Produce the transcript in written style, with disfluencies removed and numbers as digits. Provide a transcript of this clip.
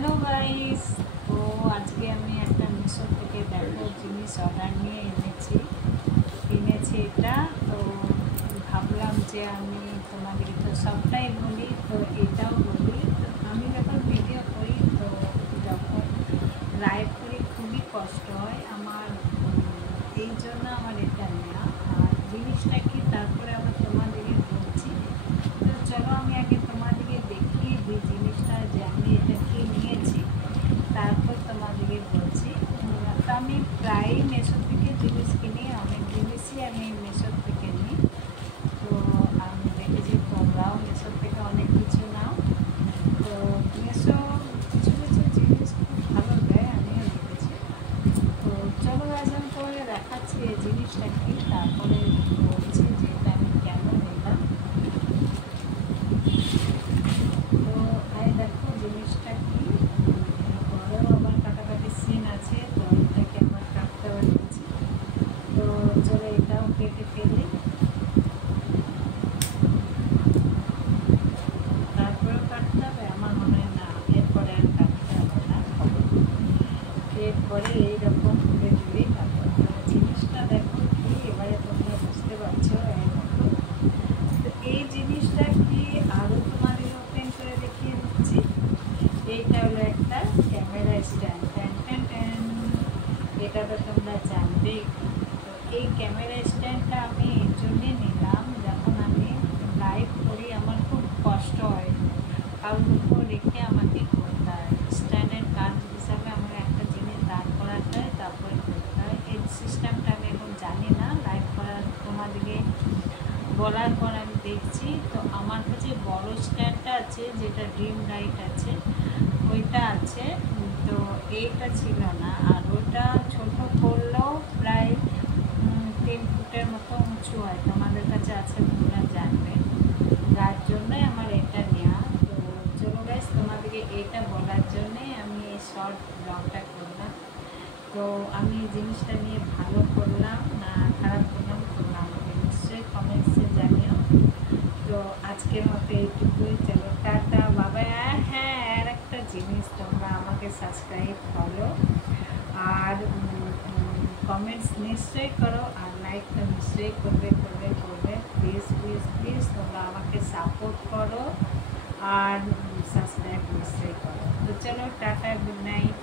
Hello guys, তো আজকে আমি একটা মিশো থেকে দেখো জিনিস অর্ডার নিয়ে এনেছি এটা। তো ভাবলাম যে আমি তোমাদের তো সবটাই বলি, তো এটাও বলি। তো আমি যখন ভিডিও করি, তো যখন রাইড করি খুবই কষ্ট হয় আমার, এই জন্য আমার এটা নেওয়া। আর জিনিসটা কি তারপরে আবার তোমাদেরকে বলছি। তো চলো আমি আগে তোমাদেরকে দেখিয়ে দিই জিনিসটা, যে আমি এটা কি নিয়েছি, তারপর তোমাদেরকে বলছি। তো আমি প্রায়ই মেশো থেকে জিনিস কিনি, অনেক জিনিসই আমি মেশো থেকে নিই। তো আমি দেখেছি তোমরাও মেশো থেকে অনেক কিছু নাও। তো মেশো কিছু কিছু জিনিস খুব ভালো দেয়, আমিও দেখেছি। তো চলো একজন করে দেখাচ্ছি এই জিনিসটা কি, তারপরে বলছি যে এটা আমি কেন নিলাম। তো এই দেখো জিনিসটা কি, বড়ও আবার কাটাকাটি সিন আছে, তো এটাকে আবার কাটতে পারছি। তো চলো এটাও কেটে ফেলি, তারপরেও কাটতে হবে। আমার মনে হয় না এরপরে আর কাটতে হবে না, এরপরে এইরকম করে দিলেই কাটতে হবে। জিনিসটা দেখো কি, এবারে তোমরা বুঝতে পারছো। এই দেখো, তো এই জিনিসটা কি আরও তোমাদের ওপেন করে দেখিয়ে দিচ্ছি। এইটা হলো একটা ক্যামেরা স্ট্যান্ড, এটা তো তোমরা জানবেই। তো এই ক্যামেরা স্ট্যান্ডটা আমি এর জন্যে নিলাম, যখন আমি লাইভ করি আমার খুব কষ্ট হয়, কারোর উপর রেখে আমাকে করতে হয়। স্ট্যান্ডের কাজ হিসাবে আমার একটা জিনিস দাঁড় করাতে হয়, তারপরে করতে হয়। এই সিস্টেমটা আমি এখন জানি না, লাইভ করার তোমাদেরকে বলার পর আমি দেখছি। তো আমার কাছে বড় স্ট্যান্ডটা আছে, যেটা ড্রিম লাইট আছে, ওইটা আছে। তো এইটা ছিল না, আর ওইটা ছোটো করলেও প্রায় 3 ফুটের মতো উঁচু হয়। তোমাদের কাছে আছে, তোমরা জানবে, যার জন্যই আমার এটা নেওয়া। তো চলো গাইস, তোমাদেরকে এটা বলার জন্যে আমি এই শর্ট ব্লগটা করলাম। তো আমি এই জিনিসটা নিয়ে ভালো করলাম না খারাপ করলাম, তোমরা আমাকে নিশ্চয়ই কমেন্টসে জানিও। তো আজকের মতো এইটুকুই, চলো টাটা বাবা। হ্যাঁ, আর একটা জিনিস, তোমরা আমাকে সাবস্ক্রাইব করো আর কমেন্টস নিশ্চয়ই করো, আর লাইক তো নিশ্চয়ই করবে। প্লিজ প্লিজ প্লিজ তোমরা আমাকে সাপোর্ট করো আর সাবস্ক্রাইব নিশ্চয়ই করো। তো চলো টাটা, গুড নাইট।